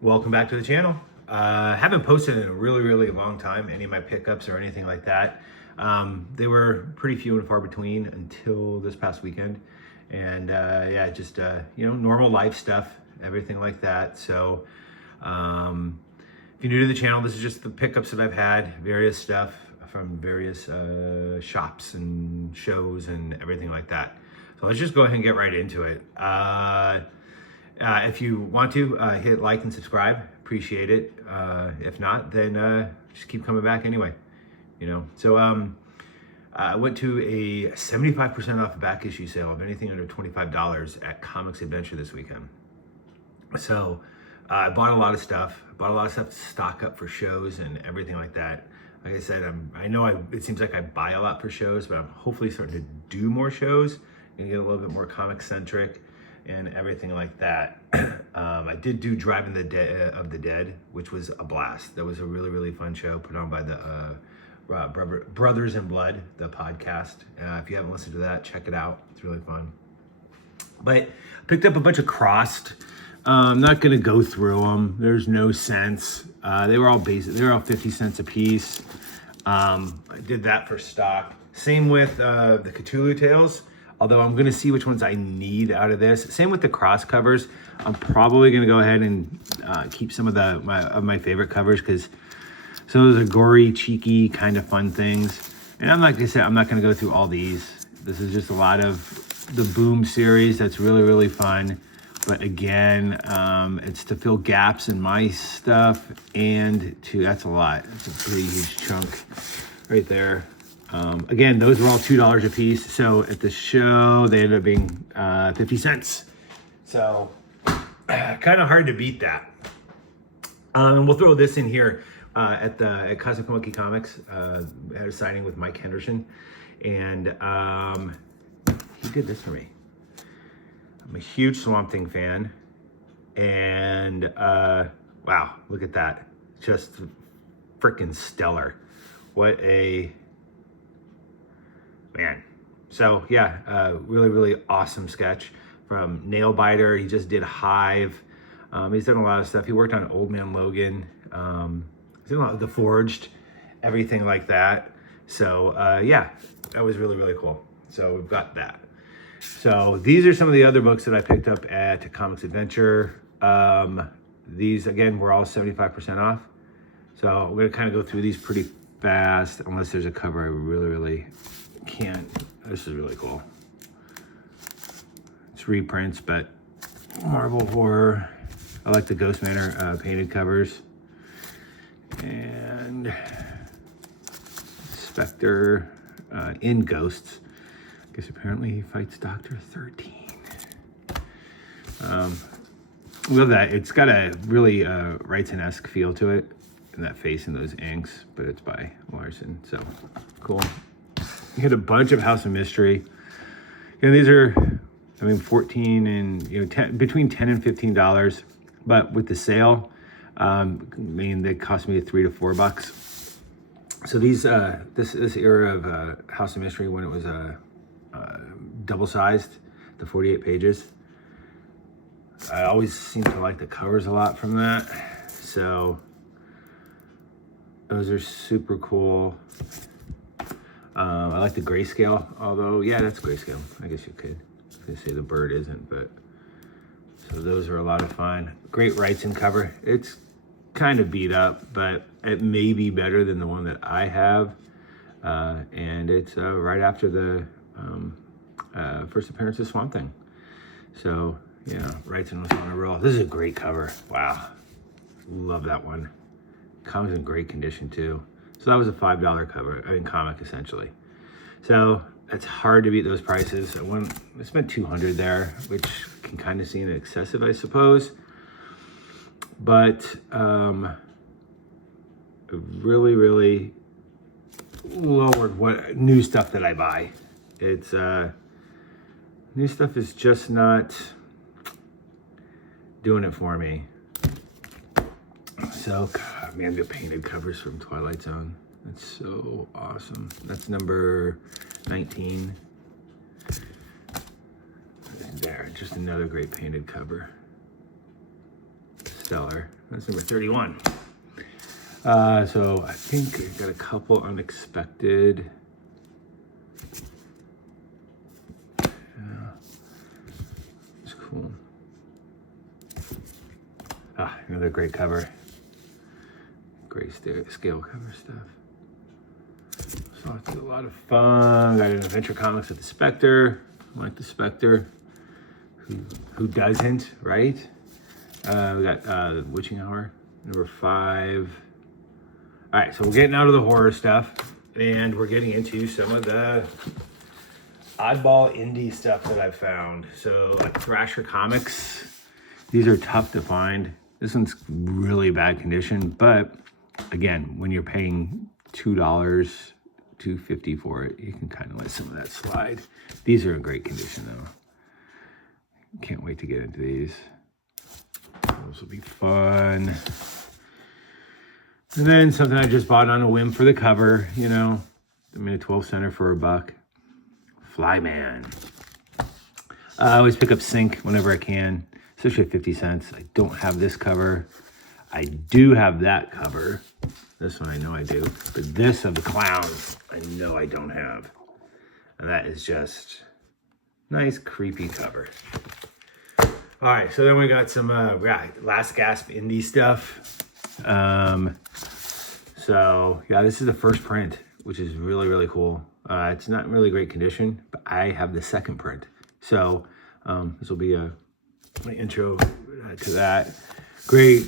Welcome back to the channel. Haven't posted in a really long time any of my pickups or anything like that. They were pretty few and far between until this past weekend, and yeah, just normal life stuff, everything like that. So if you're new to the channel, this is just the pickups that I've had, various stuff from various shops and shows and everything like that. So let's just go ahead and get right into it. If you want to hit like and subscribe, appreciate it. If not, then just keep coming back anyway. So I went to a 75% off back issue sale of anything under $25 at Comics Adventure this weekend. So I bought a lot of stuff. To stock up for shows and everything like that. Like I said, it seems like I buy a lot for shows, but I'm hopefully starting to do more shows and get a little bit more comic centric and everything like that. I did do Driving the Dead, which was a blast. That was a really fun show put on by the Brothers in Blood, the podcast. If you haven't listened to that, check it out. It's really fun. But I picked up a bunch of Crossed. I'm not gonna go through them. There's no sense. They were all basic. They were all 50 cents a piece. I did that for stock. Same with the Cthulhu Tales. Although I'm gonna see which ones I need out of this. Same with the cross covers. I'm probably gonna go ahead and keep some of my favorite covers because some of those are gory, cheeky, kind of fun things. And like I said, I'm not gonna go through all these. This is just a lot of the Boom series that's really fun. But again, it's to fill gaps in my stuff and that's a lot. It's a pretty huge chunk right there. Again, those were all $2 a piece. So at the show, they ended up being 50 cents. So kind of hard to beat that. And we'll throw this in here at Cosmic Monkey Comics. I had a signing with Mike Henderson, and he did this for me. I'm a huge Swamp Thing fan, and wow, look at that. Just freaking stellar. What a man. So yeah, really awesome sketch from Nailbiter. He just did Hive. He's done a lot of stuff. He worked on Old Man Logan. He's done a lot of The Forged, everything like that. So yeah, that was really cool. So we've got that. So these are some of the other books that I picked up at Comics Adventure. These again were all 75% off. So I'm gonna kind of go through these pretty fast, unless there's a cover I really can't. This is really cool. It's reprints, but Marvel horror. I like the Ghost Manor painted covers. And Spectre in Ghosts. I guess apparently he fights Dr. 13. Love that. It's got a really Wrightson-esque feel to it. And that face and those inks, but it's by Larson. So cool. You get a bunch of House of Mystery. These are, 14 and, between $10 and $15. But with the sale, they cost me $3 to $4. So these, this era of House of Mystery, when it was double-sized, the 48 pages, I always seem to like the covers a lot from that. So those are super cool. I like the grayscale, although, yeah, that's grayscale. I guess you could say the bird isn't, but so those are a lot of fun. Great Wrightson cover. It's kind of beat up, but it may be better than the one that I have. And it's right after the first appearance of Swamp Thing. So, yeah, Wrightson was on a roll. This is a great cover. Wow. Love that one. Comes in great condition, too. So that was a $5 cover, comic, essentially. So it's hard to beat those prices. I spent $200 there, which can kind of seem excessive, I suppose. But really lowered what new stuff that I buy. It's new stuff is just not doing it for me. So, God, man, the painted covers from Twilight Zone. That's so awesome. That's number 19. There, just another great painted cover. bestseller. That's number 31. So I think I got a couple unexpected. Yeah, it's cool. Another great cover. Great scale cover stuff. So it's a lot of fun. Got an Adventure Comics with the Spectre. I like the Spectre. Who doesn't, right? We got the Witching Hour, number 5. All right, so we're getting out of the horror stuff, and we're getting into some of the oddball indie stuff that I found. So like Thrasher Comics, these are tough to find. This one's really bad condition, but again, when you're paying $2, $2.50 for it, you can kind of let some of that slide. These are in great condition though. Can't wait to get into these. Those will be fun. And then something I just bought on a whim for the cover, you know, I'm in a 12 center for $1. Flyman. I always pick up Sync whenever I can, especially at 50 cents. I don't have this cover. I do have that cover. This one I know I do. But this of the clowns, I know I don't have. And that is just nice, creepy cover. All right, so then we got some Last Gasp indie stuff. So yeah, this is the first print, which is really, really cool. It's not in really great condition, but I have the second print. So this will be my intro to that. Great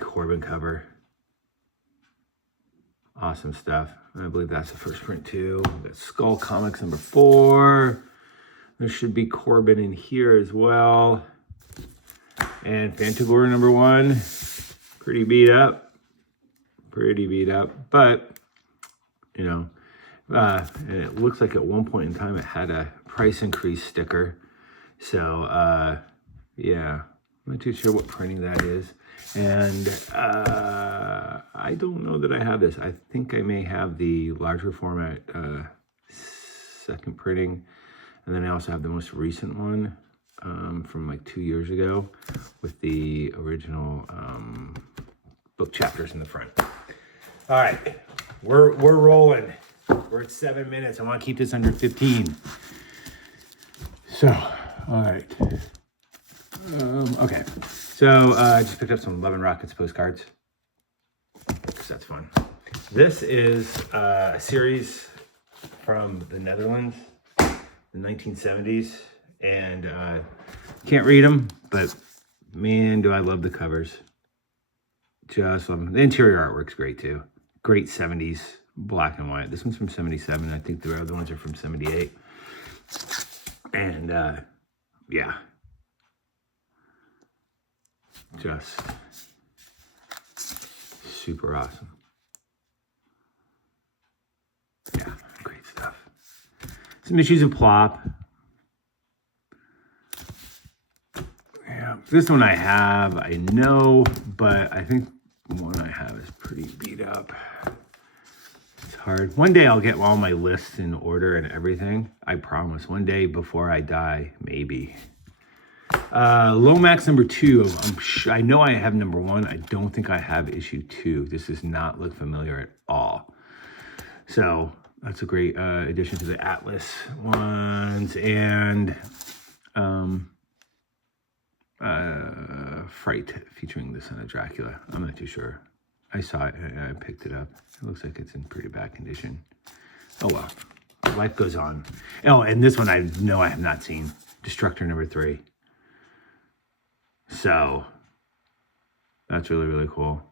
Corbin cover. Awesome stuff. I believe that's the first print too. We got Skull Comics number 4. There should be Corbin in here as well. And Fangoria number 1. Pretty beat up, but you know, and it looks like at one point in time it had a price increase sticker. So yeah, I'm not too sure what printing that is. And I don't know that I have this. I think I may have the larger format second printing. And then I also have the most recent one from like 2 years ago with the original book chapters in the front. All right, we're rolling. We're at 7 minutes. I want to keep this under 15. So, all right. Okay, so I just picked up some Love and Rockets postcards because that's fun. This is a series from the Netherlands, the 1970s, and can't read them, but man, do I love the covers. Just love them. The interior artwork's great too. Great 70s black and white. This one's from 77. I think the other ones are from 78. And yeah, just super awesome. Yeah, great stuff. Some issues of Plop. Yeah, this one I have, I know, but I think the one I have is pretty beat up. It's hard. One day I'll get all my lists in order and everything. I promise. One day before I die, maybe. Lomax number 2. I know I have number 1. I don't think I have issue 2. This does not look familiar at all. So that's a great addition to the Atlas ones. And Fright featuring the Son of Dracula. I'm not too sure. I saw it and I picked it up. It looks like it's in pretty bad condition. Oh well, life goes on. Oh, and this one I know I have not seen. Destructor number 3. So that's really, really cool.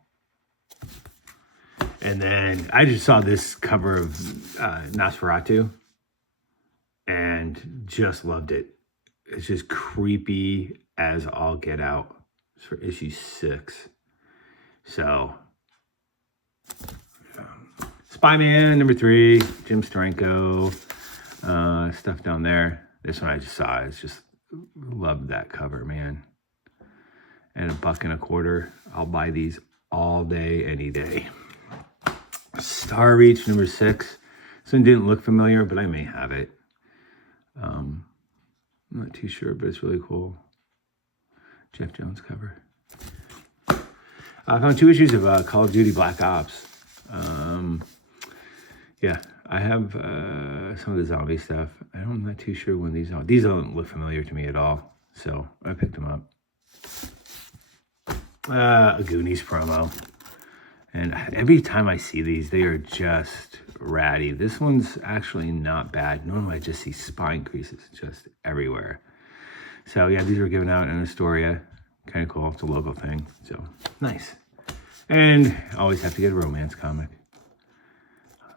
And then I just saw this cover of Nosferatu and just loved it. It's just creepy as all get out. It's for issue 6. So, Spyman number 3, Jim Steranko, stuff down there. This one I just saw. It's just loved that cover, man. And $1.25. I'll buy these all day, any day. Star Reach number 6. This one didn't look familiar, but I may have it. I'm not too sure, but it's really cool. Jeff Jones cover. I found 2 issues of Call of Duty Black Ops. Yeah, I have some of the zombie stuff. I'm not too sure when these are. These don't look familiar to me at all, so I picked them up. A Goonies promo. And every time I see these, they are just ratty. This one's actually not bad. Normally I just see spine creases just everywhere. So yeah, these were given out in Astoria. Kind of cool. It's a local thing. So nice. And always have to get a romance comic.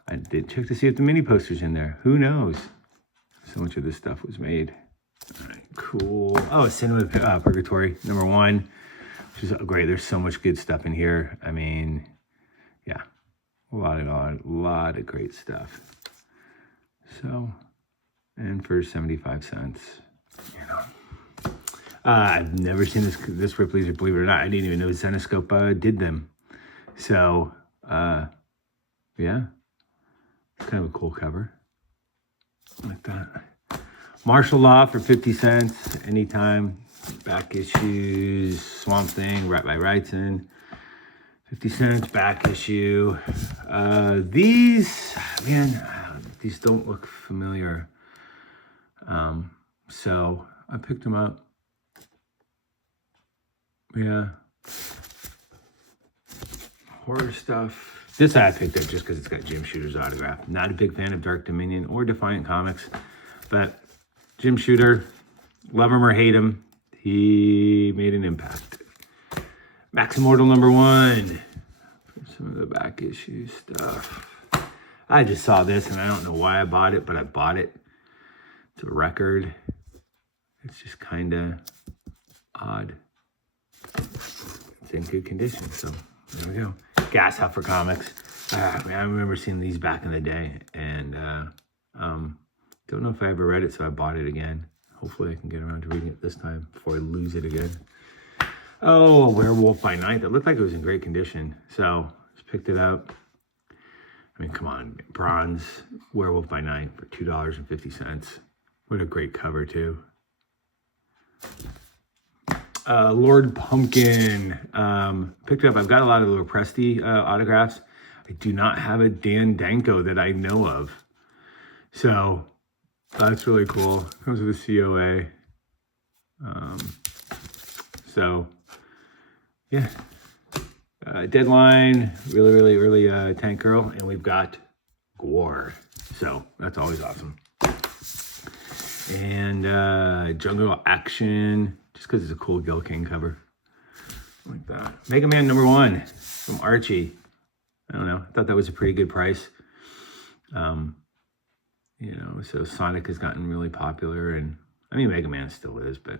I did check to see if the mini poster's in there. Who knows? So much of this stuff was made. All right, cool. Oh, Cinema Purgatory, #1, which is great. There's so much good stuff in here. I mean, yeah, a lot of great stuff. So, and for 75 cents, you know. I've never seen this Ripley's, believe it or not. I didn't even know Zenescope did them. So, yeah. Kind of a cool cover. Like that. Martial Law for 50 cents. Anytime. Back issues. Swamp Thing. Right by Wrightson. 50 cents. Back issue. These, man, these don't look familiar. So I picked them up. Yeah. Horror stuff. This I picked up just because it's got Jim Shooter's autograph. Not a big fan of Dark Dominion or Defiant Comics, but Jim Shooter, love him or hate him, he made an impact. Max Immortal #1. For some of the back issue stuff. I just saw this and I don't know why I bought it, but I bought it. It's a record. It's just kind of odd. It's in good condition, so there we go. Gas Huffer Comics. Man, I remember seeing these back in the day, and don't know if I ever read it, so I bought it again. Hopefully I can get around to reading it this time before I lose it again. Oh, Werewolf by Night. That looked like it was in great condition, so just picked it up. I mean, come on, bronze Werewolf by Night for $2.50. What a great cover, too. Lord Pumpkin, picked up. I've got a lot of the Presti autographs. I do not have a Dan Danko that I know of. So that's really cool. Comes with a COA. So yeah. Deadline, really Tank Girl. And we've got Gore. So that's always awesome. And Jungle Action. Just because it's a cool Gil King cover. Like that. Mega Man #1 from Archie. I don't know. I thought that was a pretty good price. You know, so Sonic has gotten really popular. And I mean, Mega Man still is, but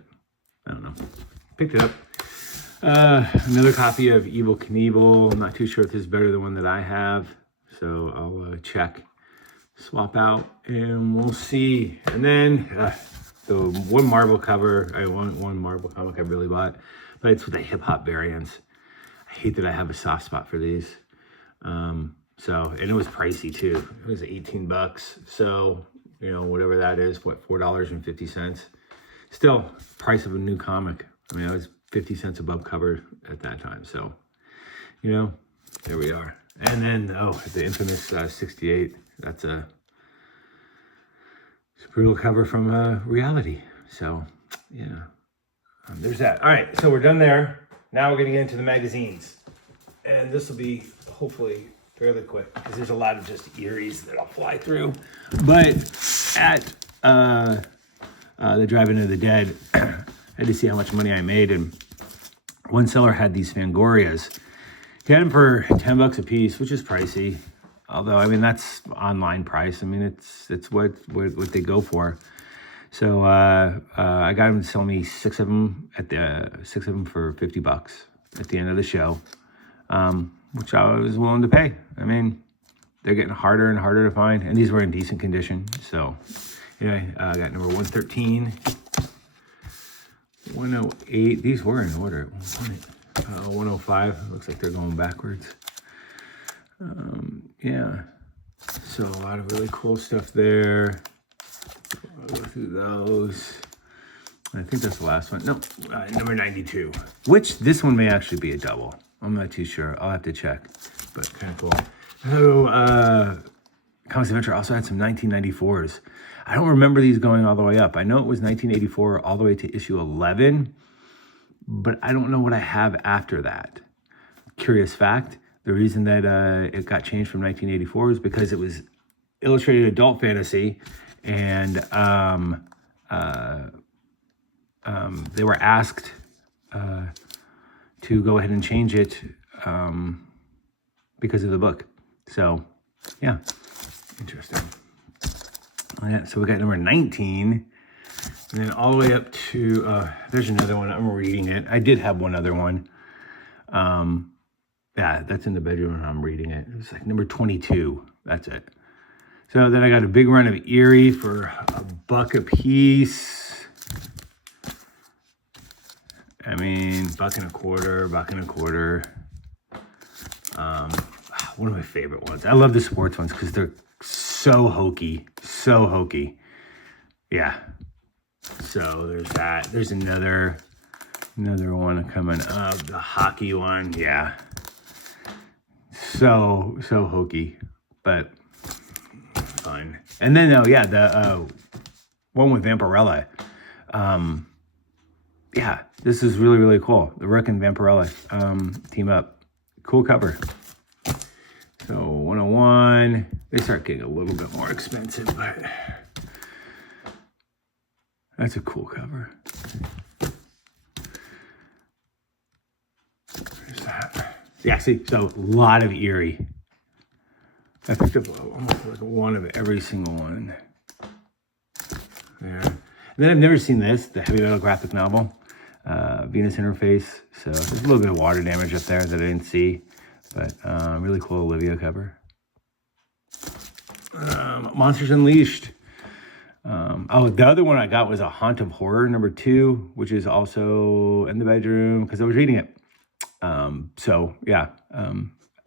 I don't know. Picked it up. Another copy of Evel Knievel. I'm not too sure if this is better than one that I have. So I'll check, swap out, and we'll see. And then... the one Marvel cover, one Marvel comic I really bought, but it's with the hip hop variants. I hate that I have a soft spot for these. And it was pricey too. It was 18 bucks. So, you know, whatever that is, what, $4.50. Still, price of a new comic. I mean, I was 50 cents above cover at that time. So, you know, there we are. And then, the infamous 68. That's a brutal cover from Reality. So, yeah, there's that. All right, so we're done there. Now we're going to get into the magazines. And this will be, hopefully, fairly quick, because there's a lot of just Eerie's that I'll fly through. But at the Drive-In of the Dead, I had to see how much money I made. And one seller had these Fangorias. He had them for 10 bucks a piece, which is pricey. Although, I mean, that's online price. I mean, it's what they go for. So I got him to sell me six of them for 50 bucks at the end of the show, which I was willing to pay. I mean, they're getting harder and harder to find, and these were in decent condition. So anyway, I got number 113, 108. These were in order at one point. 105. Looks like they're going backwards. Yeah, so a lot of really cool stuff there. I'll go through those. I think that's the last one. No, number 92, which this one may actually be a double. I'm not too sure. I'll have to check, but kind of cool. So, Comics Adventure also had some 1994s. I don't remember these going all the way up. I know it was 1984 all the way to issue 11, but I don't know what I have after that. Curious fact, the reason that it got changed from 1984 is because it was illustrated adult fantasy, and they were asked to go ahead and change it because of the book. So, yeah, interesting. Yeah, so we got number 19, and then all the way up to, there's another one, I'm reading it. I did have one other one. Yeah, that's in the bedroom and I'm reading it. It's like number 22, that's it. So then I got a big run of Eerie for $1 a piece. I mean, $1.25, $1.25. One of my favorite ones. I love the sports ones because they're so hokey, so hokey. Yeah. So there's that. There's another one coming up, the hockey one. Yeah. So hokey, but fun. And then the one with Vampirella. Yeah, this is really, really cool. The Rook and Vampirella team up. Cool cover. So 101, they start getting a little bit more expensive, but that's a cool cover. There's that. Yeah, see, so a lot of Eerie. I picked up almost like one of every single one. There. And then I've never seen this, the heavy metal graphic novel, Venus Interface. So there's a little bit of water damage up there that I didn't see. But really cool Olivia cover. Monsters Unleashed. The other one I got was A Haunt of Horror, number 2, which is also in the bedroom because I was reading it.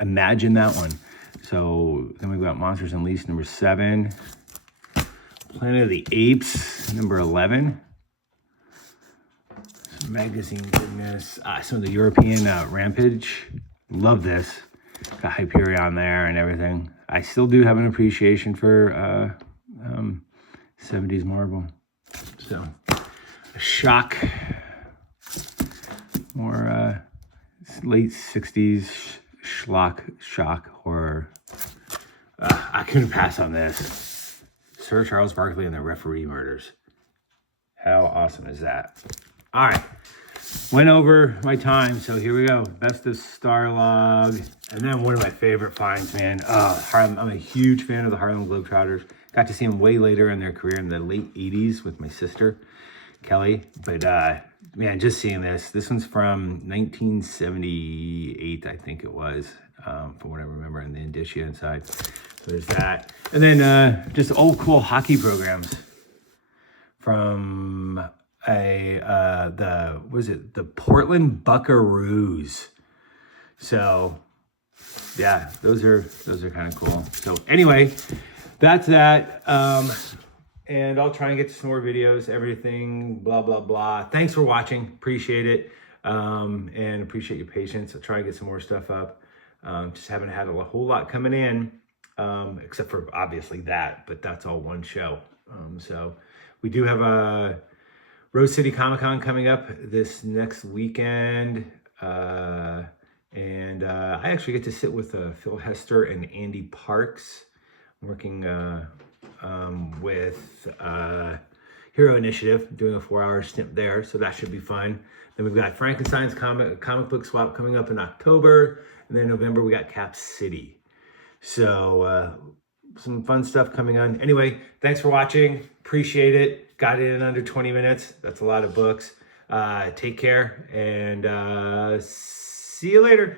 Imagine that one. So then we've got Monsters Unleashed, number 7. Planet of the Apes, number 11. Some magazine goodness. Some of the European Rampage. Love this. Got Hyperion there and everything. I still do have an appreciation for 70s Marvel. So, a shock. More late 60s shock horror. I couldn't pass on this. Sir Charles Barkley and the Referee Murders. How awesome is that? All right. Went over my time, so here we go. Best of Starlog. And then one of my favorite finds, man. I'm a huge fan of the Harlem Globetrotters. Got to see them way later in their career in the late 80s with my sister, Kelly. But, man, just seeing this. This one's from 1978, I think it was, from what I remember, in the indicia inside. So there's that. And then just old cool hockey programs from the Portland Buckaroos. So yeah, those are kind of cool. So anyway, that's that. And I'll try and get to some more videos, everything, blah, blah, blah. Thanks for watching. Appreciate it. And appreciate your patience. I'll try and get some more stuff up. Just haven't had a whole lot coming in, except for obviously that, but that's all one show. So we do have a Rose City Comic Con coming up this next weekend. I actually get to sit with Phil Hester and Andy Parks. I'm working with Hero Initiative, doing a 4-hour stint there, so that should be fun. Then we've got Frankenstein's comic book swap coming up in October, and then in November we got Cap City. So some fun stuff coming on. Anyway, thanks for watching. Appreciate it. Got it in under 20 minutes. That's a lot of books. Take care, and see you later.